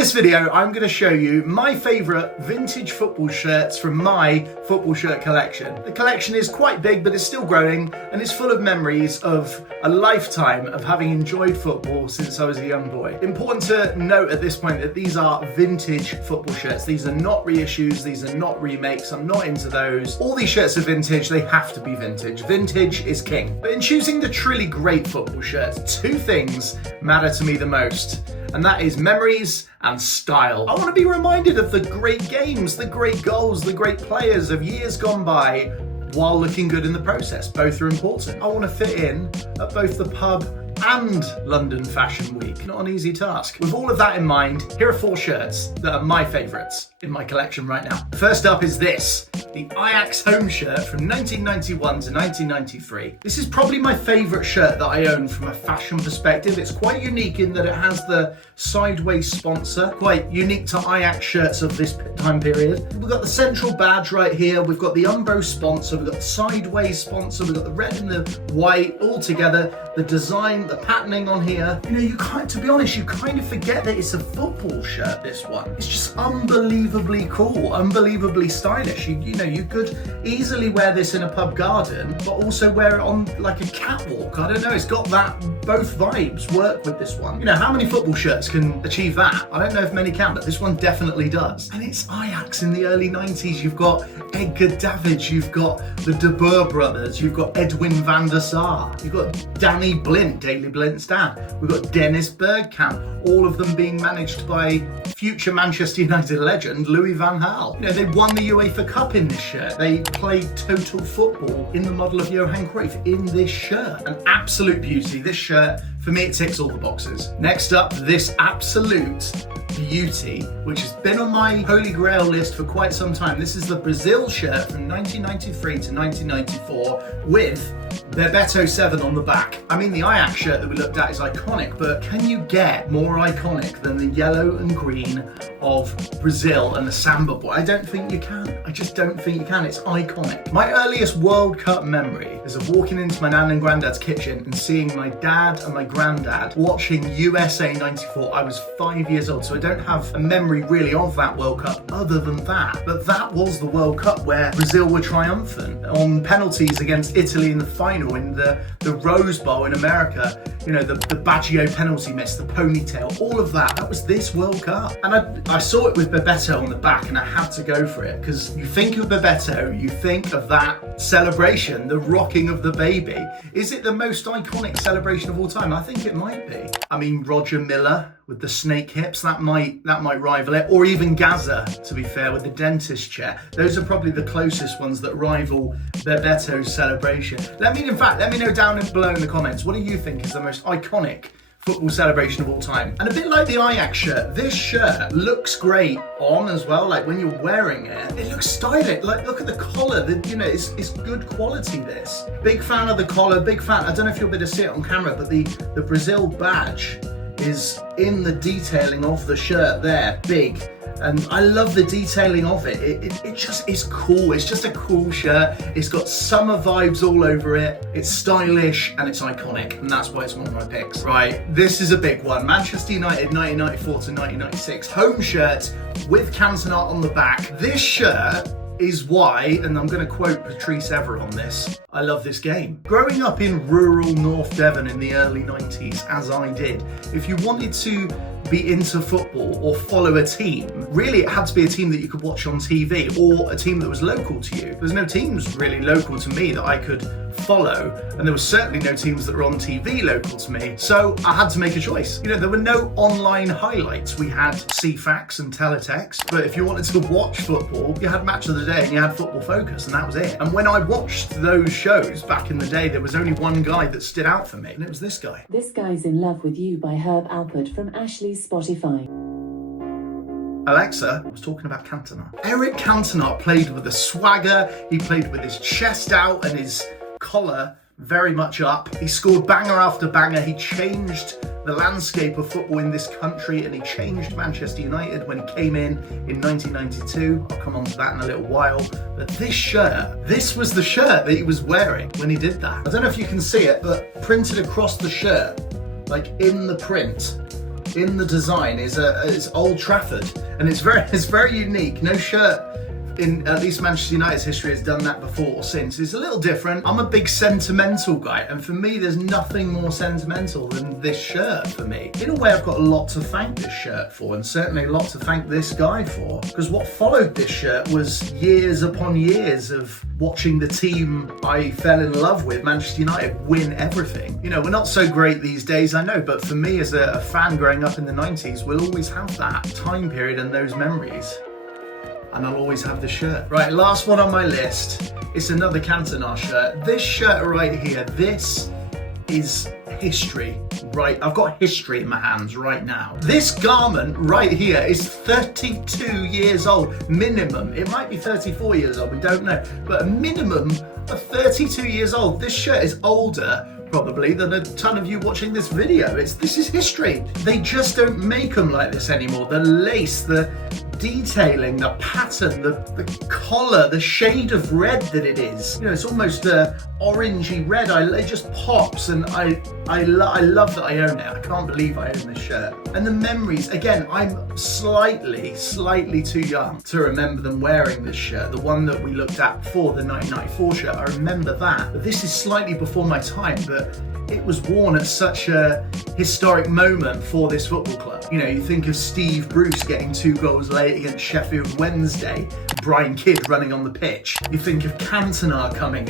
this video, I'm going to show you my favourite vintage football shirts from my football shirt collection. The collection is quite big, but it's still growing, and it's full of memories of a lifetime of having enjoyed football since I was a young boy. Important to note at this point that these are vintage football shirts. These are not reissues, these are not remakes, I'm not into those. All these shirts are vintage, they have to be vintage. Vintage is king. But in choosing the truly great football shirts, two things matter to me the most, and that is memories and style. I want to be reminded of the great games, the great goals, the great players of years gone by while looking good in the process. Both are important. I want to fit in at both the pub and London Fashion Week. Not an easy task. With all of that in mind, here are 4 shirts that are my favourites in my collection right now. First up is this, the Ajax home shirt from 1991 to 1993. This is probably my favourite shirt that I own from a fashion perspective. It's quite unique in that it has the sideways sponsor, quite unique to Ajax shirts of this time period. We've got the central badge right here, we've got the Umbro sponsor, we've got the sideways sponsor, we've got the red and the white all together, the design, the patterning on here. You know, you kind, to be honest, you kind of forget that it's a football shirt, this one. It's just unbelievably cool, unbelievably stylish. You know, you could easily wear this in a pub garden, but also wear it on like a catwalk. I don't know, it's got that, both vibes work with this one. You know, how many football shirts can achieve that? I don't know if many can, but this one definitely does. And it's Ajax in the early 90s. You've got Edgar Davids, you've got the De Boer brothers, you've got Edwin van der Sar, you've got Danny Blint, Daley Blint's dad, we've got Dennis Bergkamp, all of them being managed by future Manchester United legend Louis van Gaal. You know, they won the UEFA Cup in this shirt. They played total football in the model of Johan Cruyff in this shirt. An absolute beauty. This shirt, for me, it ticks all the boxes. Next up, this absolute beauty, which has been on my holy grail list for quite some time. This is the Brazil shirt from 1993 to 1994 with Bebeto 7 on the back. I mean, the Ajax shirt that we looked at is iconic, but can you get more iconic than the yellow and green of Brazil and the Samba boy? I don't think you can. I just don't think you can. It's iconic. My earliest World Cup memory is of walking into my nan and granddad's kitchen and seeing my dad and my granddad watching USA 94. I was 5 years old, so I don't have a memory really of that World Cup other than that. But that was the World Cup where Brazil were triumphant on penalties against Italy in the final in the Rose Bowl in America. You know, the Baggio penalty miss, the ponytail, all of that. That was this World Cup. And I saw it with Bebeto on the back and I had to go for it, because you think of Bebeto, you think of that celebration, the rocking of the baby. Is it the most iconic celebration of all time? I think it might be. I mean, Roger Miller with the snake hips, that might rival it, or even Gaza, to be fair, with the dentist chair. Those are probably the closest ones that rival Bebeto's celebration. Let me know down below in the comments, what do you think is the most iconic football celebration of all time? And a bit like the Ajax shirt, this shirt looks great on as well. Like when you're wearing it, it looks stylish. Like look at the collar, you know, it's good quality, this. Big fan of the collar, big fan. I don't know if you'll be able to see it on camera, but the Brazil badge is in the detailing of the shirt there, big. And I love the detailing of it. It just is cool. It's just a cool shirt. It's got summer vibes all over it. It's stylish and it's iconic, and that's why it's one of my picks. Right, this is a big one. Manchester United 1994 to 1996 home shirt with Cantona on the back. This shirt is why, and I'm going to quote Patrice Evra on this, I love this game. Growing up in rural North Devon in the early 90s, as I did, if you wanted to be into football or follow a team, really it had to be a team that you could watch on TV or a team that was local to you. There's no teams really local to me that I could follow, and there was certainly no teams that were on TV local to me, so I had to make a choice. You know, there were no online highlights. We had CFAX and Teletext, but if you wanted to watch football, you had Match of the Day and you had Football Focus, and that was it. And when I watched those shows back in the day, there was only one guy that stood out for me, and it was this guy. This Guy's in Love with You by Herb Alpert from Ashley's Spotify. Alexa, I was talking about Cantona. Eric Cantona played with a swagger, he played with his chest out and his collar very much up. He scored banger after banger. He changed the landscape of football in this country, and he changed Manchester United when he came in 1992. I'll come on to that in a little while. But this shirt, this was the shirt that he was wearing when he did that. I don't know if you can see it, but printed across the shirt, like in the print, in the design is Old Trafford, and it's very unique. No shirt in at least Manchester United's history has done that before or since. It's a little different. I'm a big sentimental guy, and for me there's nothing more sentimental than this shirt for me. In a way, I've got a lot to thank this shirt for, and certainly a lot to thank this guy for, because what followed this shirt was years upon years of watching the team I fell in love with, Manchester United, win everything. You know, we're not so great these days, I know, but for me as a fan growing up in the 90s, we'll always have that time period and those memories. And I'll always have the shirt. Right, last one on my list. It's another Cantona shirt. This shirt right here, this is history. Right, I've got history in my hands right now. This garment right here is 32 years old, minimum. It might be 34 years old, we don't know. But a minimum of 32 years old. This shirt is older probably than a ton of you watching this video. This is history. They just don't make them like this anymore. The lace, the detailing, the pattern, the collar, the shade of red that it is. You know, it's almost orangey red. It just pops, and I love that I own it. I can't believe I own this shirt. And the memories, again, I'm slightly too young to remember them wearing this shirt. The one that we looked at before, the 1994 shirt, I remember that. But this is slightly before my time, but it was worn at such a historic moment for this football club. You know, you think of Steve Bruce getting 2 goals late against Sheffield Wednesday, Brian Kidd running on the pitch. You think of Cantona coming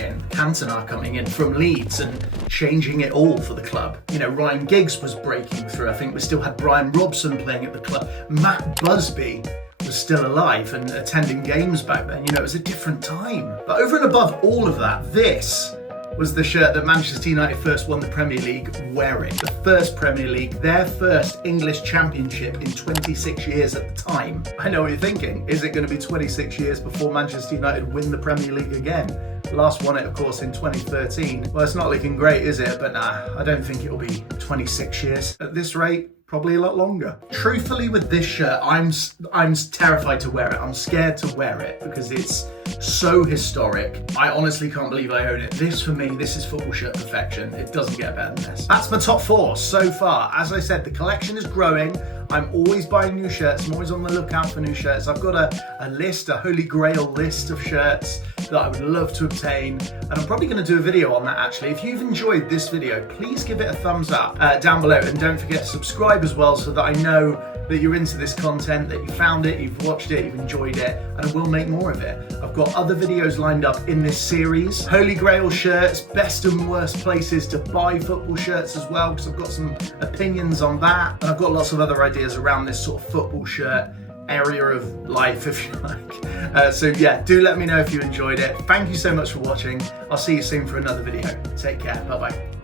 in from Leeds and changing it all for the club. You know, Ryan Giggs was breaking through. I think we still had Brian Robson playing at the club. Matt Busby was still alive and attending games back then. You know, it was a different time. But over and above all of that, this was the shirt that Manchester United first won the Premier League wearing. The first Premier League, their first English championship in 26 years at the time. I know what you're thinking. Is it going to be 26 years before Manchester United win the Premier League again? Last won it, of course, in 2013. Well, it's not looking great, is it? But nah, I don't think it'll be 26 years. At this rate, probably a lot longer. Truthfully, with this shirt, I'm terrified to wear it. I'm scared to wear it because it's so historic. I honestly can't believe I own it. This, for me, this is football shirt perfection. It doesn't get better than this. That's my top 4 so far. As I said, the collection is growing. I'm always buying new shirts. I'm always on the lookout for new shirts. I've got a list, a holy grail list of shirts that I would love to obtain. And I'm probably going to do a video on that, actually. If you've enjoyed this video, please give it a thumbs up down below. And don't forget to subscribe as well, so that I know that you're into this content, that you found it, you've watched it, you've enjoyed it, and I will make more of it. I've got other videos lined up in this series. Holy Grail shirts, best and worst places to buy football shirts as well, because I've got some opinions on that. And I've got lots of other ideas around this sort of football shirt area of life, if you like. So yeah, do let me know if you enjoyed it. Thank you so much for watching. I'll see you soon for another video. Take care. Bye-bye.